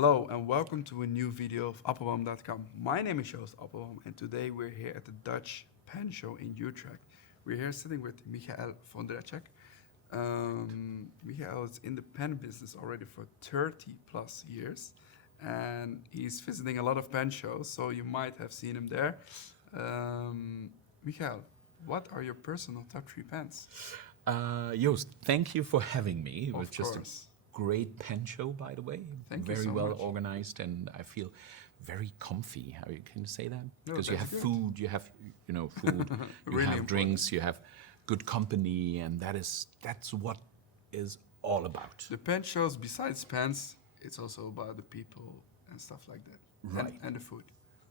Hello and welcome to a new video of Appelboom.com. My name is Joost Appelboom and today we're here at the Dutch Pen Show in Utrecht. We're here sitting with Michael Fondue. Michael is in the pen business already for 30 plus years and he's visiting a lot of pen shows, so you might have seen him there. Michael, what are your personal top 3 pens? Joost, thank you for having me. It was Of just course. great pen show, by the way. Thank you very so well much. organized, and I feel very comfy. How can you say that? No, Because you that's have good. food, you have food, you Really have important. drinks, you have good company, and that's what is all about. The pen shows, besides pens, it's also about the people and stuff like that. Right. And the food.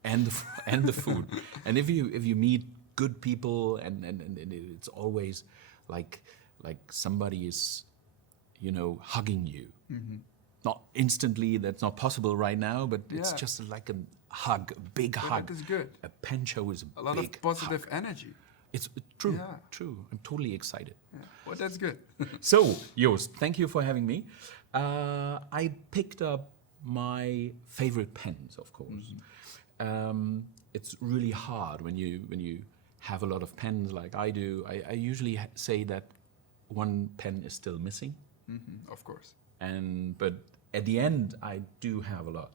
And the food. And if you meet good people, and it's always like somebody is hugging you. Mm-hmm. Not instantly, that's not possible right now, but it's Yeah. just like a hug, a big But hug. that is good. A pen show is A lot big of positive hug. energy. It's true, Yeah. true. I'm totally excited. Yeah. Well, that's good. So, Joost, thank you for having me. I picked up my favorite pens, of course. It's really hard when you have a lot of pens like I do. I usually say that one pen is still missing, Of course. but at the end I do have a lot.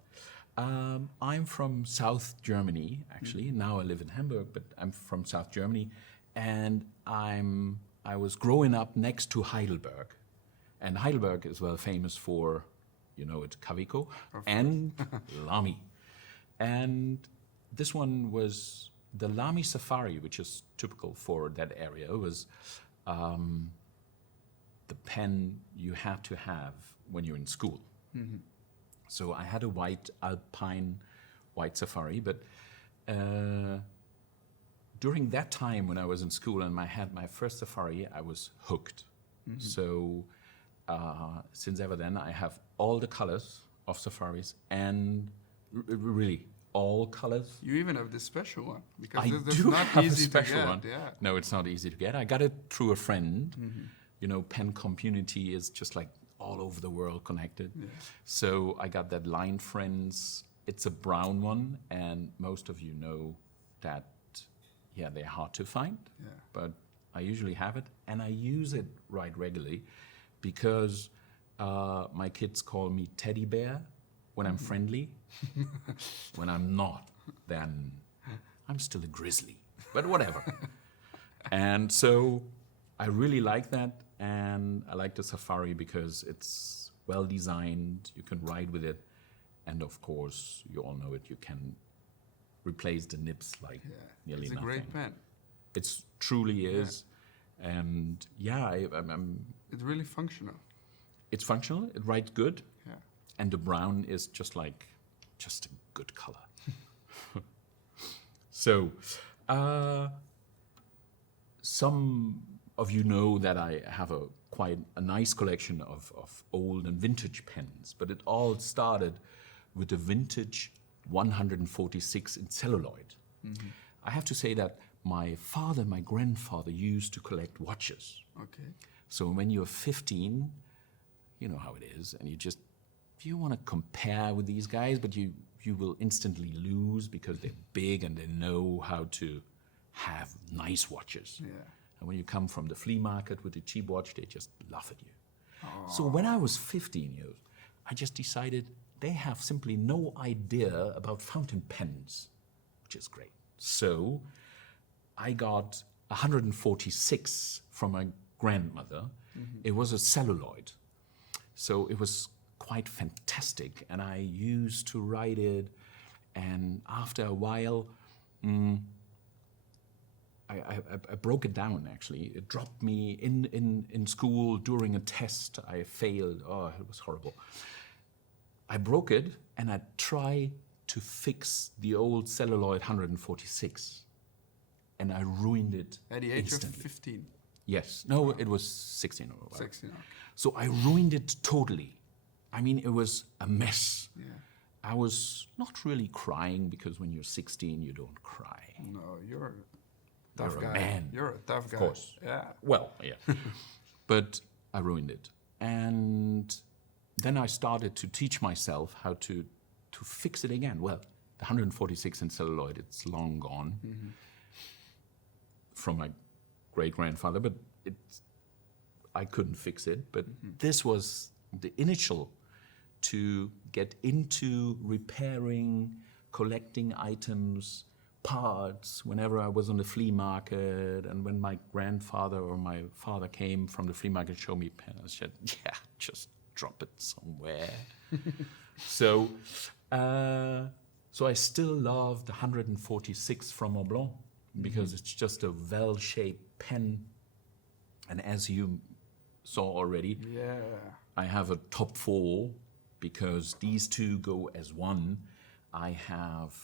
I'm from South Germany, actually. Now I live in Hamburg, but I'm from South Germany, and I was growing up next to Heidelberg, and Heidelberg is well famous for, it's Kavico and Lamy, and this one was the Lamy Safari, which is typical for that area. It was the pen you had to have when you're in school. So I had a white Alpine white Safari, but during that time when I was in school and I had my first Safari, I was hooked. So since ever then, I have all the colors of Safaris and really all colors. You even have this special one because I this is do not have easy a special to get. one. Yeah. No, it's not easy to get. I got it through a friend. Pen community is just like all over the world connected. Yeah. So I got that line friends. It's a brown one, and most of you know that, they're hard to find. Yeah. But I usually have it, and I use it right regularly because my kids call me teddy bear when I'm friendly. When I'm not, then I'm still a grizzly, but whatever. And so I really like that, and I like the Safari because it's well designed, you can ride with it, and of course, you all know it, you can replace the nibs like nearly It's a nothing. great pen. It truly is, and It's really functional. it's functional, it writes good, Yeah. and the brown is just a good color. So, some of you know that I have quite a nice collection of old and vintage pens, but it all started with the vintage 146 in celluloid. I have to say that my grandfather used to collect watches. Okay. So when you're 15, you know how it is, and you want to compare with these guys, but you will instantly lose because they're big and they know how to have nice watches. Yeah. And when you come from the flea market with a cheap watch, they just laugh at you. So when I was 15 years, I just decided they have simply no idea about fountain pens, which is great. So I got 146 from my grandmother. It was a celluloid. So it was quite fantastic, and I used to write it, and after a while, I broke it down, actually. It dropped me in school during a test. I failed. Oh, it was horrible. I broke it, and I tried to fix the old celluloid 146, and I ruined it At the age instantly. of 15. Yes. No, it was 16 or whatever. 16. Okay. So I ruined it totally. I mean, it was a mess. Yeah. I was not really crying because when you're 16, you don't cry. No, you're a tough You're a guy. man. You're a tough guy. Of course. Yeah. Well, yeah. But I ruined it. And then I started to teach myself how to fix it again. Well, the 146 in celluloid, it's long gone from my great-grandfather, but I couldn't fix it. But this was the initial to get into repairing, collecting items, parts, whenever I was on the flea market, and when my grandfather or my father came from the flea market, showed me pen, I said, yeah, just drop it somewhere. So I still love the 146 from Mont Blanc because it's just a well-shaped pen. And as you saw already, I have a top 4 because these two go as one. I have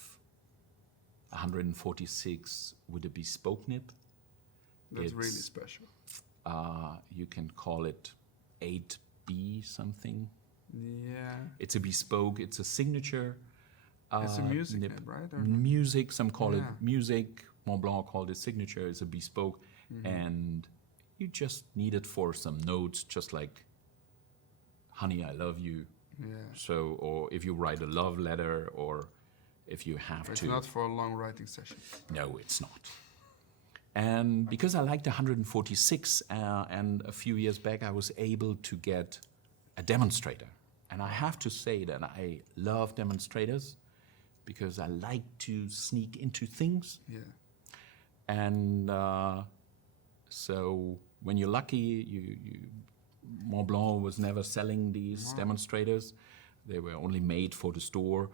146 with a bespoke nib. That's really special. You can call it 8B something. Yeah. It's a bespoke, it's a signature. It's a music nib, right? Or music, some call it music. Mont Blanc called it signature. It's a bespoke. And you just need it for some notes, just like, honey, I love you. Yeah. So, or if you write a love letter, or if you have It's to. not for a long writing session. No, it's not. And because I liked the 146, and a few years back I was able to get a demonstrator. And I have to say that I love demonstrators because I like to sneak into things. Yeah. And so when you're lucky, Mont Blanc was never selling these demonstrators. They were only made for the store,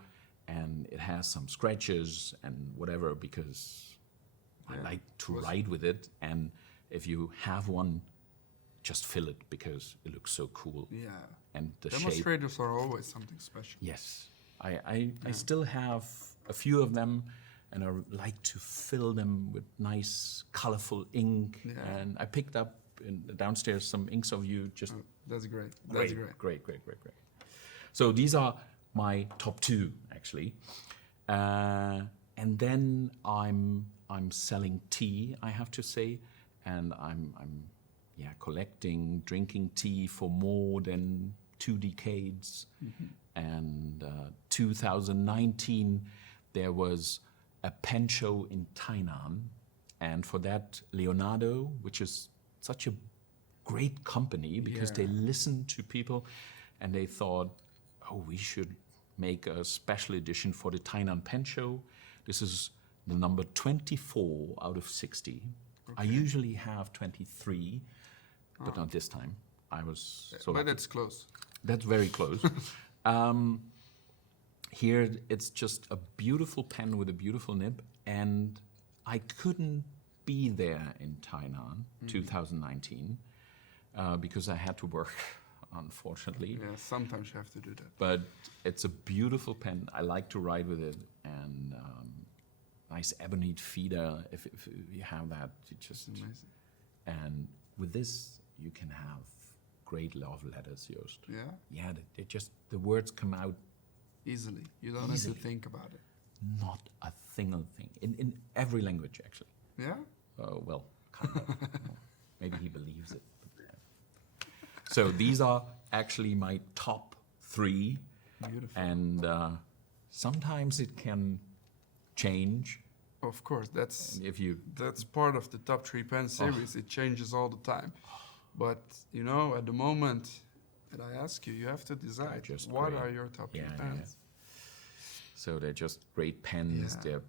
and it has some scratches and whatever because I like to ride with it. And if you have one, just fill it because it looks so cool. Yeah. And the shape. Demonstrators are always something special. Yes. I still have a few of them, and I like to fill them with nice, colorful ink. Yeah. And I picked up downstairs some inks of you. Just That's great. That's great. Great. So these are my top 2, actually. And then I'm selling tea, I have to say, and I'm collecting, drinking tea for more than 2 decades. And 2019, there was a pen show in Tainan, and for that, Leonardo, which is such a great company because they listen to people, and they thought, oh, we should make a special edition for the Tainan Pen Show. This is the number 24 out of 60. Okay. I usually have 23, but not this time. I was so But lucky. that's close. That's very close. Here, it's just a beautiful pen with a beautiful nib, and I couldn't be there in Tainan 2019 because I had to work, unfortunately. Yeah, sometimes you have to do that. But it's a beautiful pen. I like to write with it, and nice ebony feeder. If you have that, you just amazing. And with this, you can have great love letters, Joost. Yeah? Yeah, they just the words come out Easily. You don't have to think about it. not a single thing in every language, actually. Yeah? Well, kind of. Maybe he believes it. So these are actually my top 3. Beautiful. And sometimes it can change. Of course, that's part of the top 3 pen series. It changes all the time. But, at the moment that I ask you, you have to decide what are your top 3 pens. Yeah. So they're just great pens. Yeah. They're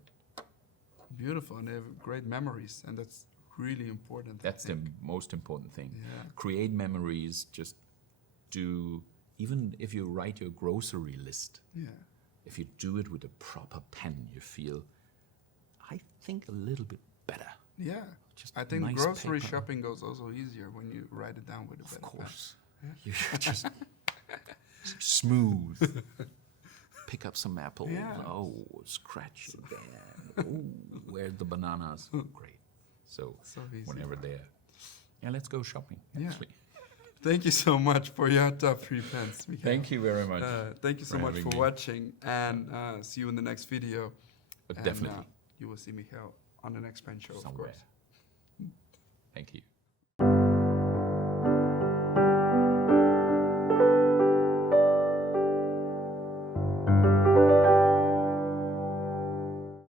beautiful, and they have great memories, and that's really important. That's the most important thing. Yeah. Create memories. Just do, even if you write your grocery list, if you do it with a proper pen, you feel, I think, a little bit better. Yeah. Just I think nice grocery paper. shopping goes also easier when you write it down with a better Of course. pen. You just smooth. Pick up some apple. Yeah. Oh, scratch it again. Oh, where's the bananas? Great. So easy. whenever they're, let's go shopping. Yeah. Actually. Thank you so much for your top 3 pens, Michael. Thank you very much. Thank you so for much having for me. watching, and see you in the next video. Definitely. You will see Michael on the next pen show, Somewhere. of course. Thank you.